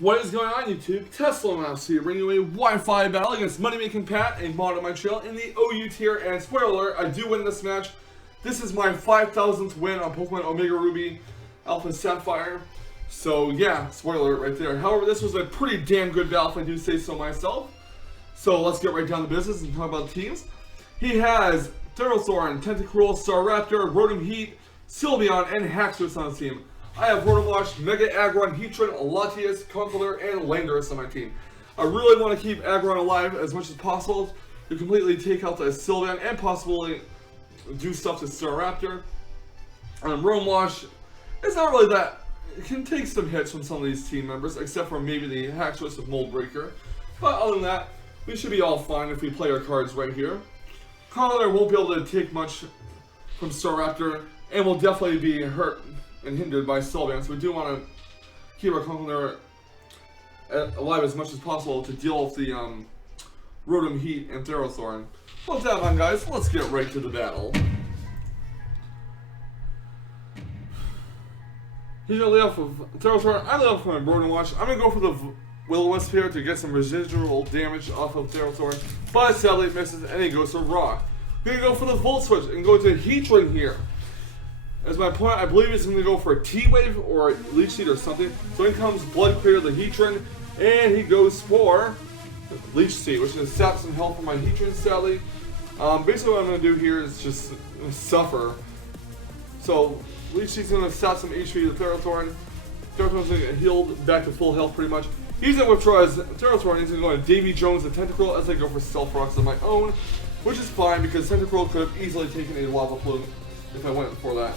What is going on, YouTube? Tesla Mouse here, bringing you a Wi-Fi battle against Moneymakinpat, a mod on my channel, in the OU tier. And spoiler alert, I do win this match. This is my 5,000th win on Pokemon Omega Ruby Alpha Sapphire. So yeah, spoiler alert right there. However, this was a pretty damn good battle, if I do say so myself. So let's get right down to business and talk about the teams. He has Thorn, Tentacruel, Staraptor, Rotom Heat, Sylveon, and Haxorus on his team. I have Rotom Wash, Mega Aggron, Heatran, Latias, Conkeldurr, and Landorus on my team. I really want to keep Aggron alive as much as possible to completely take out the Sylveon and possibly do stuff to Staraptor. Rotom Wash is not really that. It can take some hits from some of these team members, except for maybe the Haxorus with Mold Breaker. But other than that, we should be all fine if we play our cards right here. Conkeldurr won't be able to take much from Staraptor, and will definitely be hurt and hindered by Sylveon, so we do want to keep our Conkeldurr alive as much as possible to deal with the Rotom Heat and Thorn. Well, with that on, guys, let's get right to the battle. He's going to lay off of Thorn. I lay off my Rotom Wash. I'm going to go for the Will-O-Wisp here to get some residual damage off of Thorn, but sadly it misses and he goes to Rock. I'm going to go for the Volt Switch and go to Heatran here. As my opponent, I believe he's going to go for a T-Wave or a Leech Seed or something. So in comes Blood Clear, the Heatran, and he goes for Leech Seed, which is going to sap some health from my Heatran, sadly. Basically what I'm going to do here is just suffer. So Leech Seed's going to sap some HP to Thorn. Thorn's going to get healed back to full health pretty much. He's going to withdraw his Thorn. He's going to go to Davy Jones, the Tentacruel, as I go for Stealth Rocks on my own, which is fine because Tentacruel could have easily taken a Lava Plume if I went for that.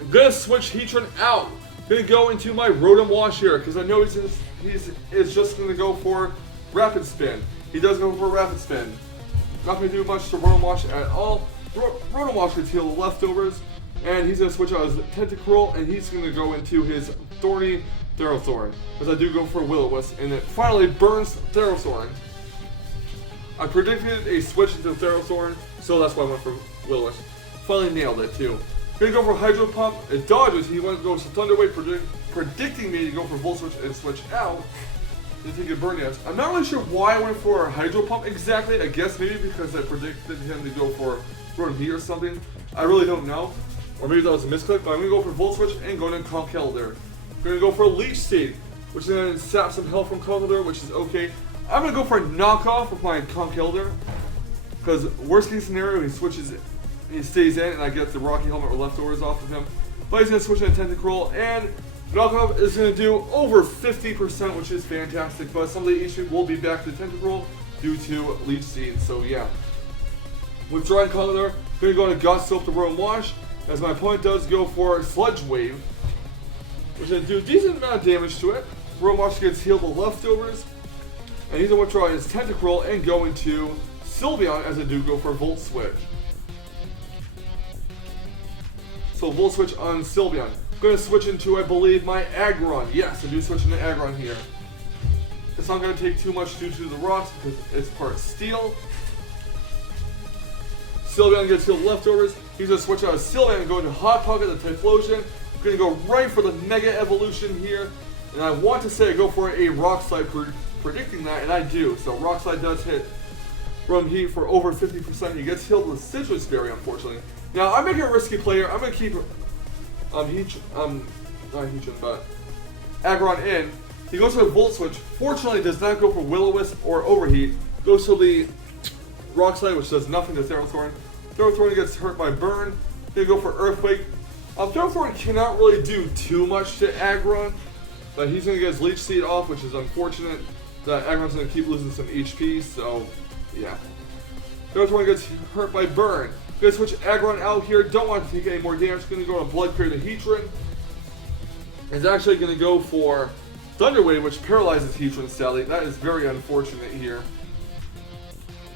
I'm gonna switch Heatran out. Gonna go into my Rotom Wash here because I know he's just gonna go for Rapid Spin. He does go for Rapid Spin. Not gonna do much to Rotom Wash at all. Rotom Wash gets heal the leftovers, and he's gonna switch out his Tentacruel, and he's gonna go into his Thorny Thorn, as I do go for Will-O-Wisp, and it finally burns Thorn. I predicted a switch into Thorn, so that's why I went for Will-O-Wisp. Finally nailed it too. Gonna go for Hydro Pump. It dodges. He went to go to Thunder Wave, predicting me to go for Volt Switch and switch out to take a burn dance. I'm not really sure why I went for Hydro Pump exactly. I guess maybe because I predicted him to go for Rotom Heat or something. I really don't know. Or maybe that was a misclick, but I'm gonna go for Volt Switch and go to Conkeldurr. Gonna go for Leech Seed, which is gonna sap some health from Conkeldurr, which is okay. I'm gonna go for a knockoff with my Conkeldurr, because worst case scenario, he switches. He stays in, and I get the Rocky Helmet or leftovers off of him. But he's going to switch into Tentacruel, and knockoff is going to do over 50%, which is fantastic. But some of the HP will be back to Tentacruel due to Leech Seed. So yeah, withdrawing Conkeldurr, going to go into God Soap to Rotom Wash, as my opponent does go for Sludge Wave, which is going to do a decent amount of damage to it. Rotom Wash gets healed the leftovers, and he's going to withdraw his Tentacruel and go into Sylveon, as I do go for Volt Switch. So Volt Switch on Sylveon. I'm going to switch into, I believe, my Aggron. Yes, I do switch into Aggron here. It's not going to take too much due to the rocks because it's part Steel. Sylveon gets healed leftovers. He's going to switch out of Sylveon and go into Hot Pocket, the Typhlosion. I'm going to go right for the Mega Evolution here. And I want to say I go for a Rock Slide, predicting that, and I do. So Rock Slide does hit Rotom Heat for over 50%. He gets healed with Citrus Berry, unfortunately. Now, I'm making a risky player. I'm going to keep not Heatran, but Aggron in. He goes to a Volt Switch. Fortunately, does not go for Will-O-Wisp or Overheat. Goes to the Rock Slide, which does nothing to Thorn. Thorn gets hurt by Burn. They go for Earthquake. Thorn cannot really do too much to Aggron, but he's going to get his Leech Seed off, which is unfortunate. That Aggron's going to keep losing some HP, so yeah. Thorn gets hurt by Burn. Gonna switch Aggron out here. Don't want to take any more damage. Gonna go to Blood Clear to Heatran. Is actually gonna go for Thunder Wave, which paralyzes Heatran, sadly. That is very unfortunate here.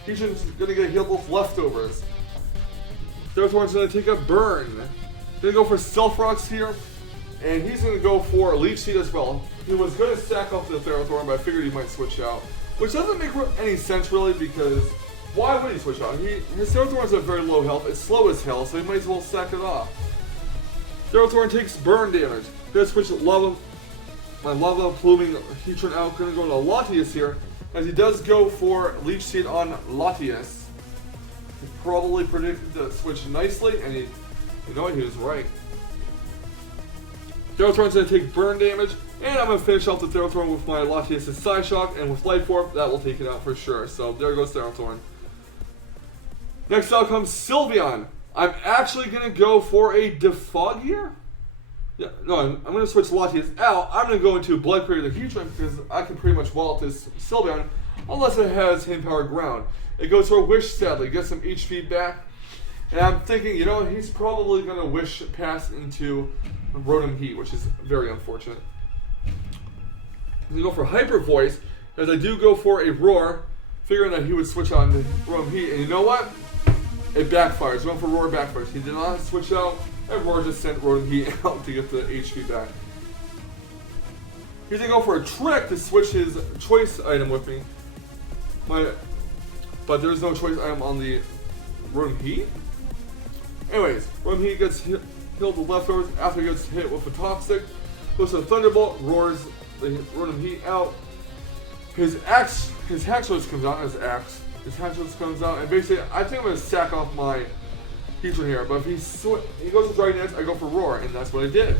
Heatran's gonna get healed with leftovers. Thorn's gonna take a burn. Gonna go for Stealth Rocks here. And he's gonna go for a Leech Seed as well. He was gonna sack off the Thorn, but I figured he might switch out. Which doesn't make any sense really, because why would he switch out? His Thorn has a very low health. It's slow as hell, so he might as well sack it off. Thorn takes burn damage. Gonna switch Lava my Lava Pluming Heatran out. Gonna go to Latias here, as he does go for Leech Seed on Latias. He probably predicted the switch nicely, and you know what, he was right. Ferrothorn's gonna take burn damage, and I'm gonna finish off the Ferrothorn with my Latias' Side Shock, and with Light Orb, that will take it out for sure. So there goes Ferrothorn. Next out comes Sylveon. I'm actually gonna go for a Defog here. Yeah, no, I'm going to switch Latias out. I'm going to go into Blood Creator the Heatran because I can pretty much wall this Sylveon unless it has Hidden Power Ground. It goes for a Wish, sadly, gets some HP back. And I'm thinking, you know, he's probably going to Wish pass into Rotom Heat, which is very unfortunate. I'm going to go for Hyper Voice, as I do go for a Roar, figuring that he would switch on to Rotom Heat. And you know what? It backfires. Going for Roar backfires. He did not switch out. And Roar just sent Rotom Heat out to get the HP back. He's gonna go for a Trick to switch his choice item with me. But there's no choice item on the Rotom Heat. Anyways, Rotom Heat gets healed with leftovers after he gets hit with a Toxic. Goes to a Thunderbolt, roars the Rotom Heat out. His Haxorus comes out, his Haxorus comes out, and basically I think I'm gonna sack off my Heatran here, but if he goes to Dragon Dance, I go for Roar, and that's what I did.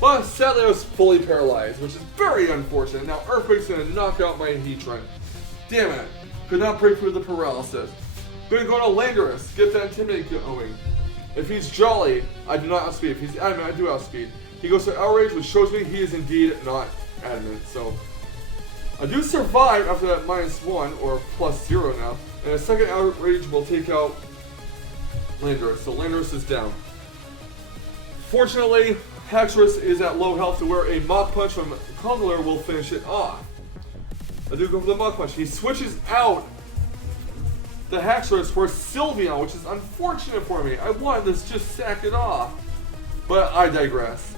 But sadly I was fully paralyzed, which is very unfortunate. Now Earthquake's gonna knock out my Heatran. Damn it. Could not break through the paralysis. Gonna go to Landorus, get that Intimidate going. If he's Jolly, I do not outspeed. If he's Adamant, I do outspeed. He goes to Outrage, which shows me he is indeed not Adamant, so I do survive after that -1, or +0 now, and a second Outrage will take out Landorus, so Landorus is down. Fortunately, Haxorus is at low health to where a Mach Punch from Conkeler will finish it off. I do go for the Mach Punch. He switches out the Haxorus for Sylveon, which is unfortunate for me. I wanted to just sack it off, but I digress.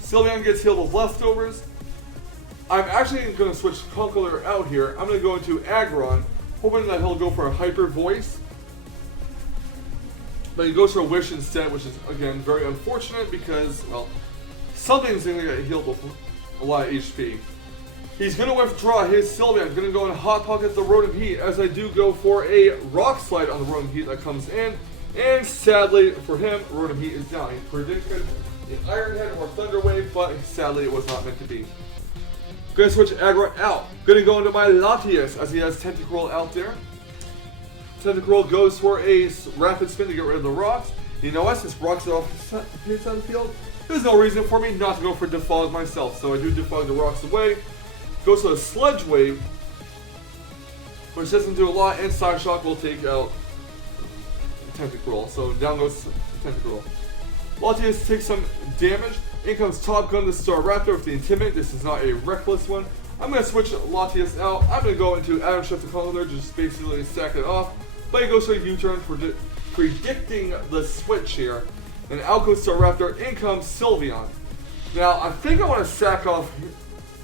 Sylveon gets healed with leftovers. I'm actually going to switch Conkeler out here. I'm going to go into Aggron, hoping that he'll go for a Hyper Voice. But he goes for a Wish instead, which is, again, very unfortunate because, well, something's going to get healed with a lot of HP. He's going to withdraw his Sylveon, going to go and Hot Pocket the Rotom Heat, as I do go for a Rock Slide on the Rotom Heat that comes in. And sadly for him, Rotom Heat is down. He predicted an Iron Head or Thunder Wave, but sadly it was not meant to be. Going to switch Aggro out. Going to go into my Latias, as he has Tentacruel out there. Tentacruel goes for a Rapid Spin to get rid of the rocks. You know what? Since rocks are off the side of the field, there's no reason for me not to go for Defog myself. So I do Defog the rocks away. Goes to a Sludge Wave, which doesn't do a lot, and Side Shock will take out Tentacruel. So down goes Tentacruel. Latias takes some damage. In comes Top Gun the Staraptor with the Intimidate. This is not a reckless one. I'm going to switch Latias out. I'm going to go into Adam Shift the Conkeler, just basically sack it off. But he goes for a U-turn, predicting the switch here. And out goes Staraptor, in comes Sylveon. Now, I think I want to sack off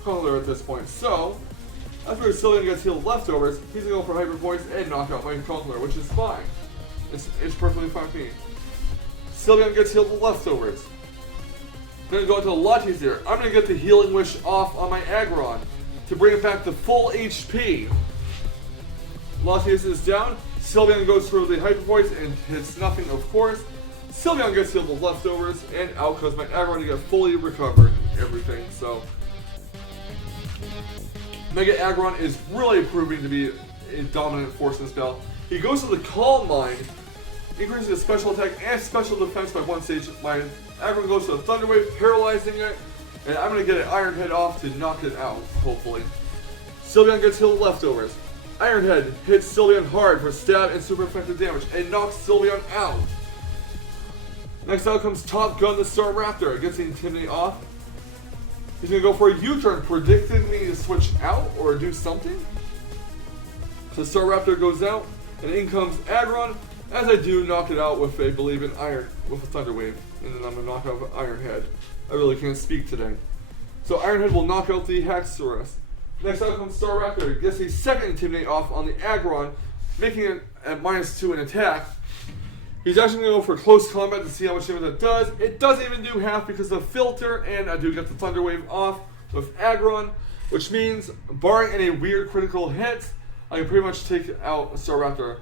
Conkeler at this point. So, after Sylveon gets healed leftovers, he's going to go for Hyper Voice and knock out my Conkeler, which is fine. It's perfectly fine for me. Sylveon gets healed leftovers. Going to go into Latias here. I'm going to get the Healing Wish off on my Aggron to bring it back to full HP. Latias is down. Sylveon goes for the Hyper Voice and hits nothing, of course. Sylveon gets healed with leftovers, and out goes my Aggron to get fully recovered everything. So, Mega Aggron is really proving to be a dominant force in this battle. He goes to the Calm Mind, increases his special attack and special defense by 1 stage. My Aggron goes to the Thunder Wave, paralyzing it, and I'm going to get an Iron Head off to knock it out, hopefully. Sylveon gets healed with leftovers. Iron Head hits Sylveon hard for stab and super effective damage and knocks Sylveon out. Next out comes Top Gun the Staraptor. Gets the Intimidate off. He's going to go for a U-turn, predicting me to switch out or do something. So Staraptor goes out, and in comes Aggron, as I do knock it out with a Believe in Iron, with a Thunder Wave. And then I'm going to knock out Iron Head. I really can't speak today. So Iron Head will knock out the Haxorus. Next out comes Staraptor. Gets a second Intimidate off on the Aggron, making it at -2 in attack. He's actually going to go for close combat to see how much damage that does. It doesn't even do half because of the filter, and I do get the Thunder Wave off with Aggron, which means, barring any weird critical hits, I can pretty much take out Staraptor.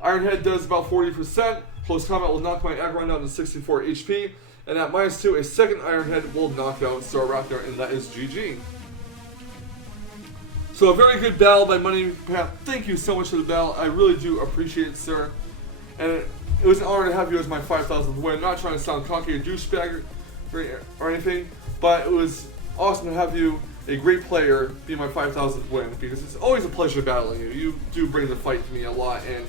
Iron Head does about 40%. Close combat will knock my Aggron down to 64 HP, and at -2, a second Iron Head will knock out Staraptor, and that is GG. So a very good battle by Moneymakinpat. Thank you so much for the battle. I really do appreciate it, sir. And it was an honor to have you as my 5,000th win. I'm not trying to sound cocky or douchebag or anything, but it was awesome to have you, a great player, be my 5,000th win, because it's always a pleasure battling you. You do bring the fight to me a lot, and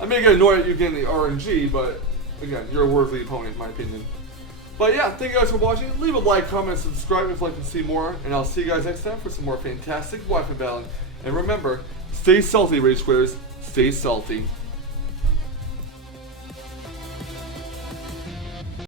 I may get annoyed at you getting the RNG, but again, you're a worthy opponent in my opinion. But yeah, thank you guys for watching. Leave a like, comment, and subscribe if you'd like to see more, and I'll see you guys next time for some more fantastic Wi-Fi battling. And remember, stay salty, Rage Squares. Stay salty.